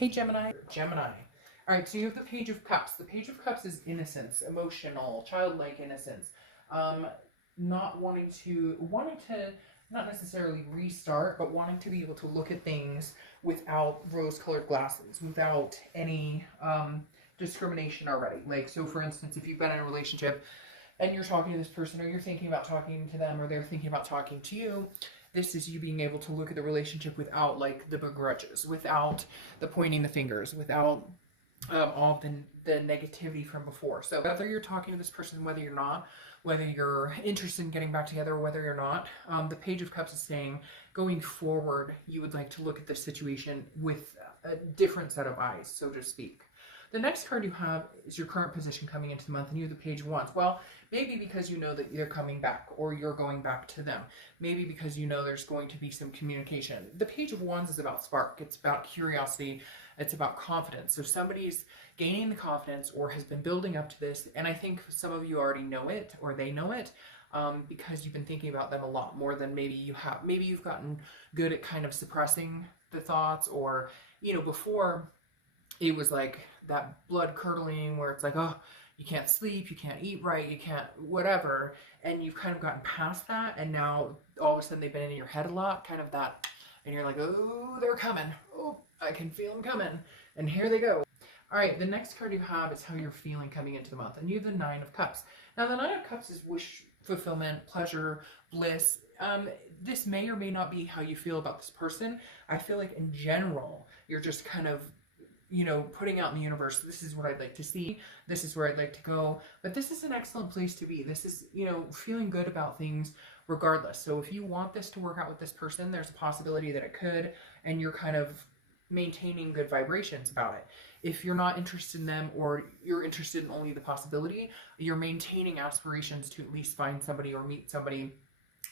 Hey Gemini. Gemini. All right, so you have the Page of Cups. The Page of Cups is innocence, emotional, childlike innocence. Not wanting to, not necessarily restart, but wanting to be able to look at things without rose-colored glasses, without any discrimination already. Like, so for instance, if you've been in a relationship and you're talking to this person, or you're thinking about talking to them, or they're thinking about talking to you, this is you being able to look at the relationship without like the begrudges, without the pointing the fingers, without all the negativity from before. So whether you're talking to this person, whether you're not, whether you're interested in getting back together, or whether you're not, the Page of Cups is saying going forward, you would like to look at this situation with a different set of eyes, so to speak. The next card you have is your current position coming into the month, and you have the Page of Wands. Well, maybe because you know that they're coming back, or you're going back to them. Maybe because you know there's going to be some communication. The Page of Wands is about spark. It's about curiosity. It's about confidence. So somebody's gaining the confidence or has been building up to this, and I think some of you already know it, or they know it, because you've been thinking about them a lot more than maybe you have. Maybe you've gotten good at kind of suppressing the thoughts, or, you know, before it was like that blood curdling where it's like, oh, you can't sleep, you can't eat right, you can't whatever, and you've kind of gotten past that, and now all of a sudden they've been in your head a lot, kind of that, and you're like, oh, they're coming, oh, I can feel them coming, and here they go. All right, the next card you have is how you're feeling coming into the month, and you have the Nine of Cups. Now the Nine of Cups is wish fulfillment, pleasure, bliss. This may or may not be how you feel about this person. I feel like in general, you're just kind of, you know, putting out in the universe, this is what I'd like to see, this is where I'd like to go, but this is an excellent place to be. This is, you know, feeling good about things regardless. So if you want this to work out with this person, there's a possibility that it could, and you're kind of maintaining good vibrations about it. If you're not interested in them, or you're interested in only the possibility, you're maintaining aspirations to at least find somebody or meet somebody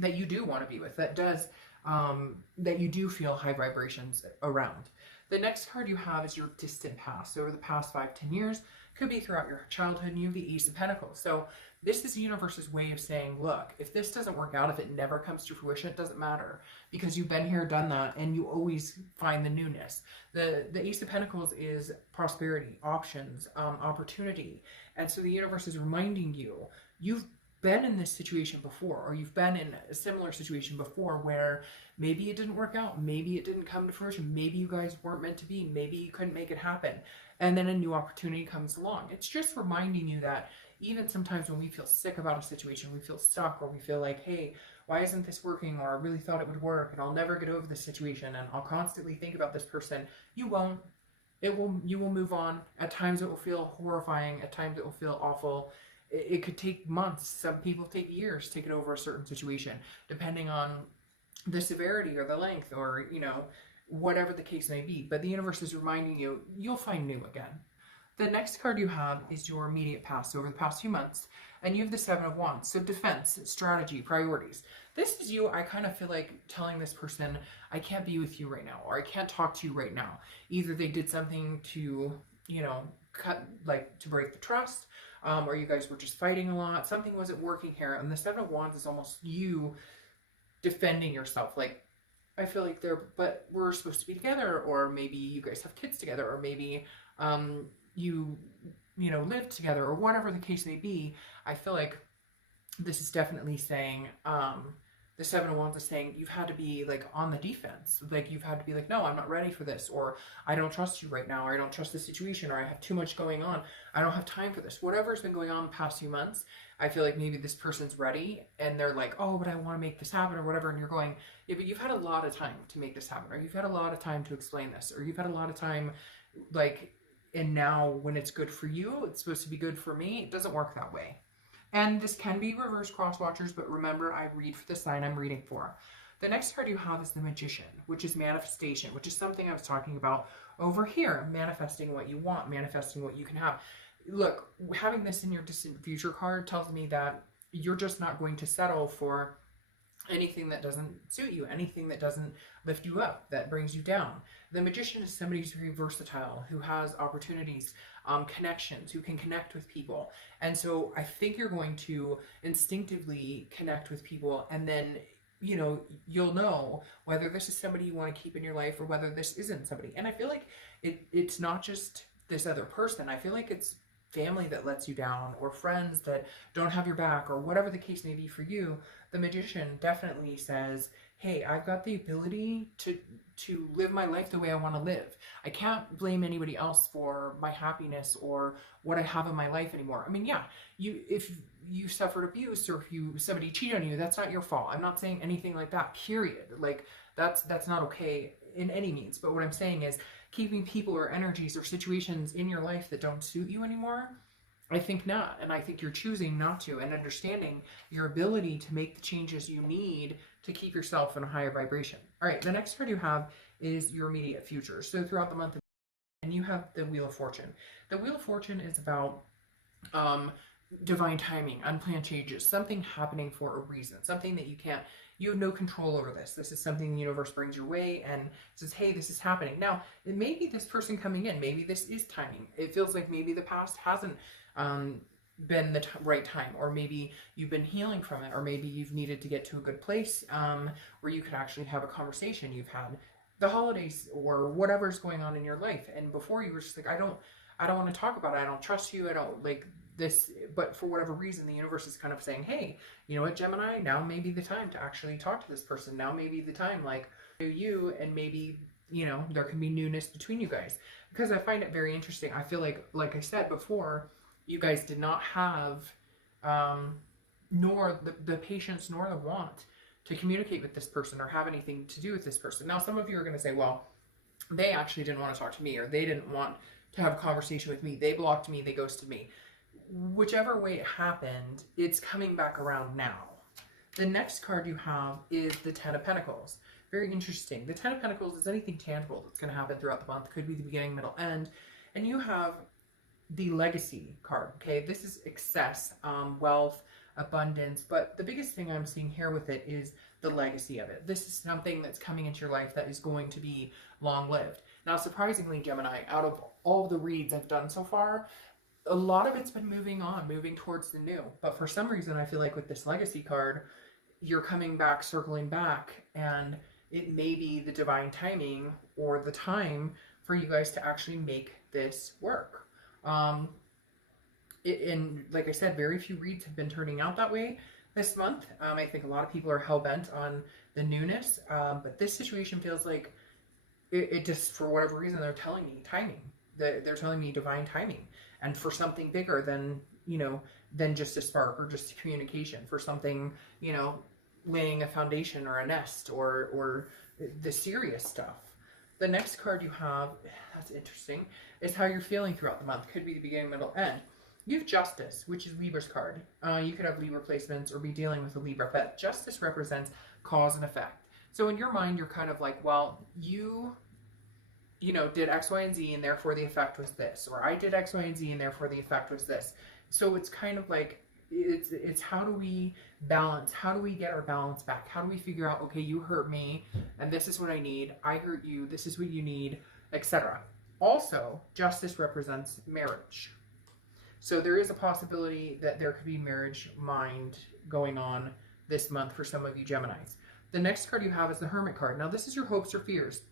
that you do want to be with, that does, that you do feel high vibrations around. The next card you have is your distant past. So over the past 5-10 years, could be throughout your childhood, and you have the Ace of Pentacles. So this is the universe's way of saying, look, if this doesn't work out, if it never comes to fruition, it doesn't matter, because you've been here, done that, and you always find the newness. The Ace of Pentacles is prosperity, options, opportunity. And so the universe is reminding you, you've been in this situation before, or you've been in a similar situation before where maybe it didn't work out, maybe it didn't come to fruition, maybe you guys weren't meant to be, maybe you couldn't make it happen, and then a new opportunity comes along. It's just reminding you that even sometimes when we feel sick about a situation, we feel stuck, or we feel like, hey, why isn't this working, or I really thought it would work, and I'll never get over this situation, and I'll constantly think about this person. You won't. You will move on. At times it will feel horrifying, at times it will feel awful. It could take months. Some people take years to get over a certain situation, depending on the severity or the length, or, you know, whatever the case may be. But the universe is reminding you, you'll find new again. The next card you have is your immediate past, so over the past few months, and you have the Seven of Wands. So defense, strategy, priorities. This is you, I kind of feel like telling this person, I can't be with you right now, or I can't talk to you right now. Either they did something to, you know, to break the trust, or you guys were just fighting a lot. Something wasn't working here. And the Seven of Wands is almost you defending yourself. Like, I feel like but we're supposed to be together, or maybe you guys have kids together, or maybe you know, live together, or whatever the case may be. I feel like this is definitely saying, the Seven of Wands is saying you've had to be like on the defense. Like, you've had to be like, no, I'm not ready for this, or I don't trust you right now, or I don't trust the situation, or I have too much going on. I don't have time for this. Whatever's been going on the past few months, I feel like maybe this person's ready, and they're like, oh, but I want to make this happen, or whatever. And you're going, yeah, but you've had a lot of time to make this happen, or you've had a lot of time to explain this, or you've had a lot of time, like, and now when it's good for you, it's supposed to be good for me. It doesn't work that way. And this can be reverse cross watchers, but remember, I read for the sign I'm reading for. The next card you have is the Magician, which is manifestation, which is something I was talking about over here. Manifesting what you want, manifesting what you can have. Look, having this in your distant future card tells me that you're just not going to settle for anything that doesn't suit you, anything that doesn't lift you up, that brings you down. The Magician is somebody who's very versatile, who has opportunities, connections, who can connect with people. And so I think you're going to instinctively connect with people, and then, you know, you'll know whether this is somebody you want to keep in your life, or whether this isn't somebody. And I feel like it's not just this other person. I feel like it's family that lets you down, or friends that don't have your back, or whatever the case may be for you. The Magician definitely says, hey, I've got the ability to live my life the way I want to live. I can't blame anybody else for my happiness or what I have in my life anymore. I mean, yeah, if you suffered abuse, or if somebody cheated on you, that's not your fault. I'm not saying anything like that, period. Like, that's not okay in any means. But what I'm saying is, keeping people or energies or situations in your life that don't suit you anymore, I think not. And I think you're choosing not to, and understanding your ability to make the changes you need to keep yourself in a higher vibration. All right, the next card you have is your immediate future. So throughout the month, and you have the Wheel of Fortune. The Wheel of Fortune is about divine timing, unplanned changes, something happening for a reason, something that you have no control over this. This is something the universe brings your way and says, hey, this is happening. Now, it may be this person coming in. Maybe this is timing. It feels like maybe the past hasn't been the right time, or maybe you've been healing from it, or maybe you've needed to get to a good place where you could actually have a conversation. You've had the holidays or whatever's going on in your life, and before you were just like, I don't want to talk about it. I don't trust you. I don't like this. But for whatever reason, the universe is kind of saying, hey, you know what, Gemini, now may be the time to actually talk to this person. Now may be the time, like, you, and maybe, you know, there can be newness between you guys. Because I find it very interesting. I feel like I said before, you guys did not have nor the patience nor the want to communicate with this person or have anything to do with this person. Now, some of you are going to say, well, they actually didn't want to talk to me, or they didn't want to have a conversation with me. They blocked me. They ghosted me. Whichever way it happened, it's coming back around now. The next card you have is the Ten of Pentacles. Very interesting. The Ten of Pentacles is anything tangible that's going to happen throughout the month. Could be the beginning, middle, end. And you have the Legacy card. Okay, this is excess, wealth, abundance. But the biggest thing I'm seeing here with it is the legacy of it. This is something that's coming into your life that is going to be long-lived. Now, surprisingly, Gemini, out of all the reads I've done so far, a lot of it's been moving towards the new. But for some reason, I feel like with this Legacy card, you're coming back, circling back, and it may be the divine timing or the time for you guys to actually make this work. And like I said, very few reads have been turning out that way this month. I think a lot of people are hell-bent on the newness, but this situation feels like it just, for whatever reason, they're telling me timing. They're telling me divine timing, and for something bigger than, you know, than just a spark or just communication, for something, you know, laying a foundation or a nest or the serious stuff. The next card you have, that's interesting, is how you're feeling throughout the month. Could be the beginning, middle, end. You have Justice, which is Libra's card. You could have Libra placements or be dealing with a Libra, but Justice represents cause and effect. So in your mind, you're kind of like, well, you know, did X, Y, and Z, and therefore the effect was this. Or I did X, Y, and Z, and therefore the effect was this. So it's kind of like, it's how do we balance? How do we get our balance back? How do we figure out, okay, you hurt me, and this is what I need. I hurt you, this is what you need, etc. Also, Justice represents marriage. So there is a possibility that there could be marriage mind going on this month for some of you Geminis. The next card you have is the Hermit card. Now, this is your hopes or fears.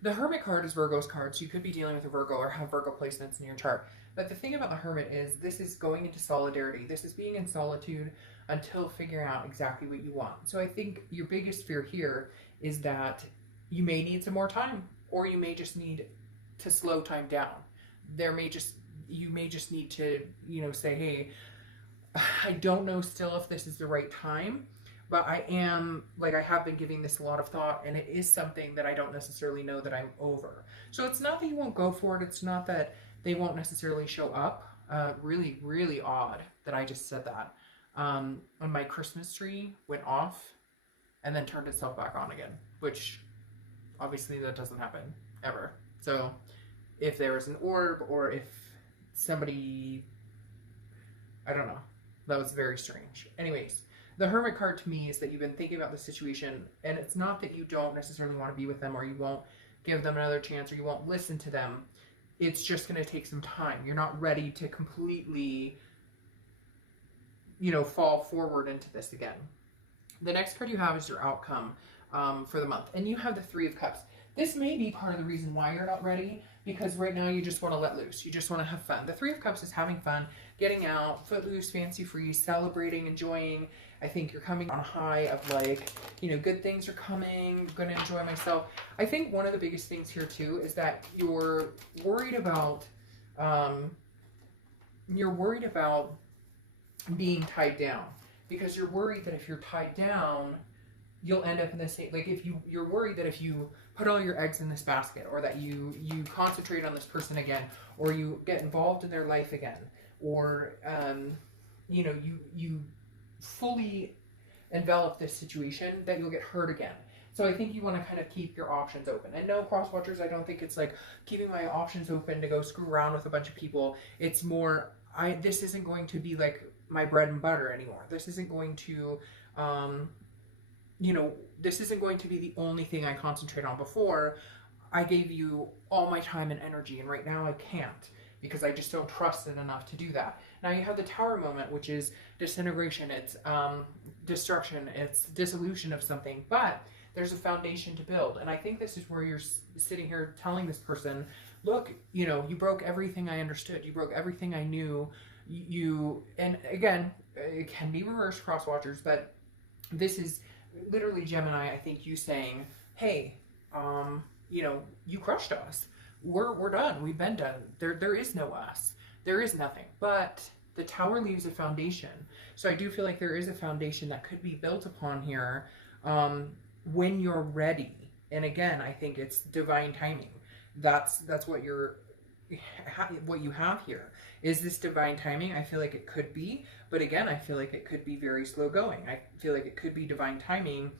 The Hermit card is Virgo's card, so you could be dealing with a Virgo or have Virgo placements in your chart. But the thing about the Hermit is this is going into solidarity. This is being in solitude until figuring out exactly what you want. So I think your biggest fear here is that you may need some more time, or you may just need to slow time down. You may just need to, you know, say, hey, I don't know still if this is the right time, but I have been giving this a lot of thought, and it is something that I don't necessarily know that I'm over. So it's not that you won't go for it. It's not that they won't necessarily show up. Really, really odd that I just said that. And my Christmas tree went off and then turned itself back on again, which obviously that doesn't happen ever. So if there was an orb, or if somebody, I don't know, that was very strange. Anyways, the Hermit card to me is that you've been thinking about the situation, and it's not that you don't necessarily want to be with them, or you won't give them another chance, or you won't listen to them. It's just going to take some time. You're not ready to completely, you know, fall forward into this again. The next card you have is your outcome for the month, and you have the Three of Cups. This may be part of the reason why you're not ready, because right now you just want to let loose. You just want to have fun. The Three of Cups is having fun, getting out, footloose, fancy-free, celebrating, enjoying. I think you're coming on a high of like, you know, good things are coming, I'm going to enjoy myself. I think one of the biggest things here too is that you're worried about, being tied down, because you're worried that if you're tied down, you'll end up in the same, like if you're worried that if you put all your eggs in this basket, or that you concentrate on this person again, or you get involved in their life again, or you know, you fully envelop this situation, that you'll get hurt again. So I think you want to kind of keep your options open. And no, cross watchers, I don't think it's like keeping my options open to go screw around with a bunch of people. It's more, this isn't going to be like my bread and butter anymore. This isn't going to, you know, this isn't going to be the only thing I concentrate on. Before, I gave you all my time and energy, and right now I can't, because I just don't trust it enough to do that. Now you have the Tower moment, which is disintegration, it's destruction, it's dissolution of something, but there's a foundation to build. And I think this is where you're sitting here telling this person, look, you know, you broke everything I understood, you broke everything I knew, and again, it can be reverse cross watchers, but this is literally Gemini, I think, you saying, hey, you know, you crushed us. We're done. We've been done. There is no us. There is nothing. But the Tower leaves a foundation. So I do feel like there is a foundation that could be built upon here when you're ready. And again, I think it's divine timing. That's what what you have here. Is this divine timing? I feel like it could be, but again, I feel like it could be very slow going. I feel like it could be divine timing,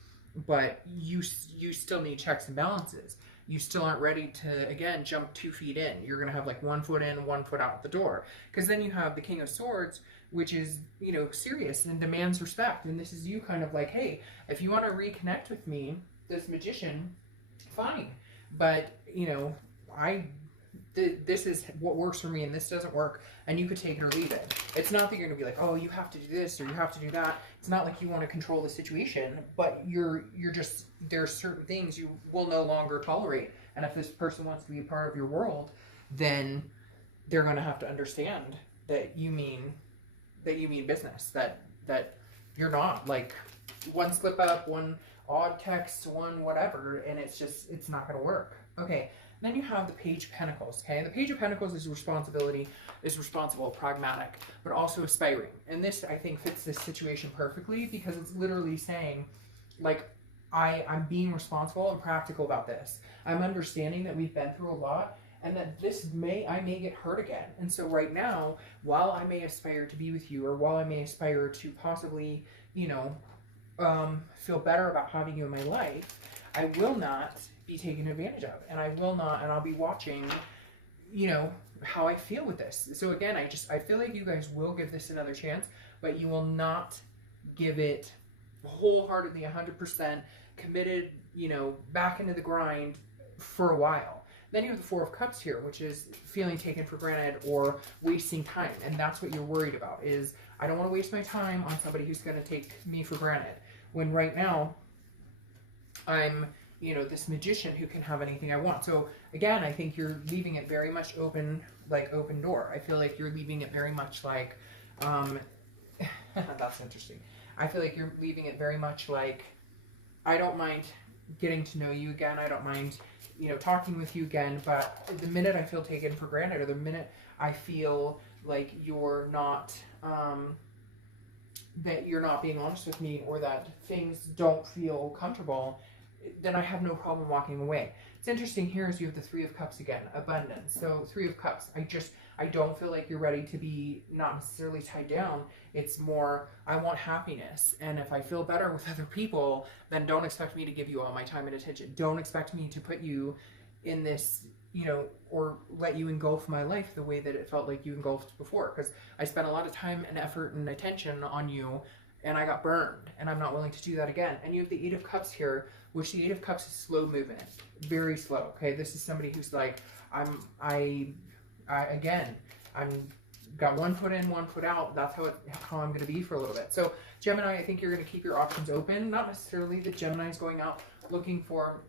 but you still need checks and balances. You still aren't ready to, again, jump 2 feet in. You're going to have like 1 foot in, 1 foot out the door. Because then you have the King of Swords, which is, you know, serious and demands respect. And this is you kind of like, hey, if you want to reconnect with me, this Magician, fine. But, you know, this is what works for me and this doesn't work, and you could take it or leave it. It's not that you're going to be like, oh, you have to do this or you have to do that. It's not like you want to control the situation, but you're just, there's certain things you will no longer tolerate. And if this person wants to be a part of your world, then they're going to have to understand that you mean business, that you're not like one slip up, one odd text, one whatever, and it's not going to work. Okay. Then you have the Page of Pentacles, okay? The Page of Pentacles is responsibility, is responsible, pragmatic, but also aspiring. And this, I think, fits this situation perfectly, because it's literally saying, like, I'm being responsible and practical about this. I'm understanding that we've been through a lot, and that I may get hurt again. And so right now, while I may aspire to be with you, or while I may aspire to possibly, you know, feel better about having you in my life, I will not be taken advantage of, and I'll be watching, you know, how I feel with this. So again, I feel like you guys will give this another chance, but you will not give it wholeheartedly 100% committed, you know, back into the grind for a while. Then you have the Four of Cups here, which is feeling taken for granted or wasting time. And that's what you're worried about, is I don't want to waste my time on somebody who's going to take me for granted. When right now, I'm, you know, this Magician who can have anything I want. So again, I think you're leaving it very much open, like open door. I feel like you're leaving it very much like, that's interesting. I feel like you're leaving it very much like, I don't mind getting to know you again. I don't mind, you know, talking with you again. But the minute I feel taken for granted, or the minute I feel like you're not, that you're not being honest with me, or that things don't feel comfortable, then I have no problem walking away. It's interesting here is you have the Three of Cups again, abundance. So Three of Cups, I don't feel like you're ready to be not necessarily tied down. It's more, I want happiness. And if I feel better with other people, then don't expect me to give you all my time and attention. Don't expect me to put you in this, you know, or let you engulf my life the way that it felt like you engulfed before. Because I spent a lot of time and effort and attention on you, and I got burned, and I'm not willing to do that again. And you have the Eight of Cups here, which the Eight of Cups is slow movement, very slow. Okay, this is somebody who's like, I'm got 1 foot in, 1 foot out. That's how I'm going to be for a little bit. So Gemini, I think you're going to keep your options open. Not necessarily that Gemini is going out looking for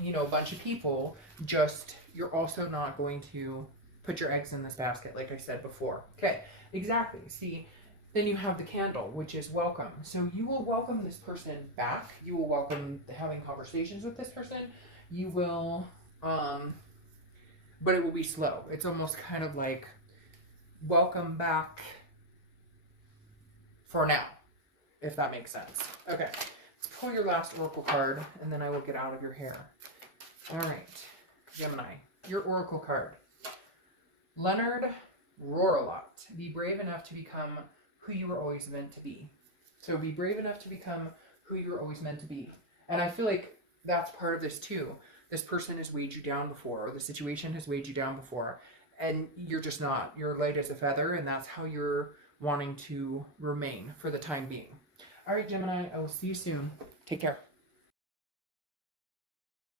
you know, a bunch of people, just, you're also not going to put your eggs in this basket, like I said before. Okay, exactly. See, then you have the candle, which is welcome. So you will welcome this person back. You will welcome having conversations with this person. You will, but it will be slow. It's almost kind of like, welcome back for now, if that makes sense. Okay, let's pull your last oracle card, and then I will get out of your hair. All right, Gemini, your oracle card. Leonard, roar a lot. Be brave enough to become who you were always meant to be. So be brave enough to become who you were always meant to be. And I feel like that's part of this too. This person has weighed you down before, or the situation has weighed you down before, and you're just not. You're light as a feather, and that's how you're wanting to remain for the time being. All right, Gemini, I will see you soon. Take care.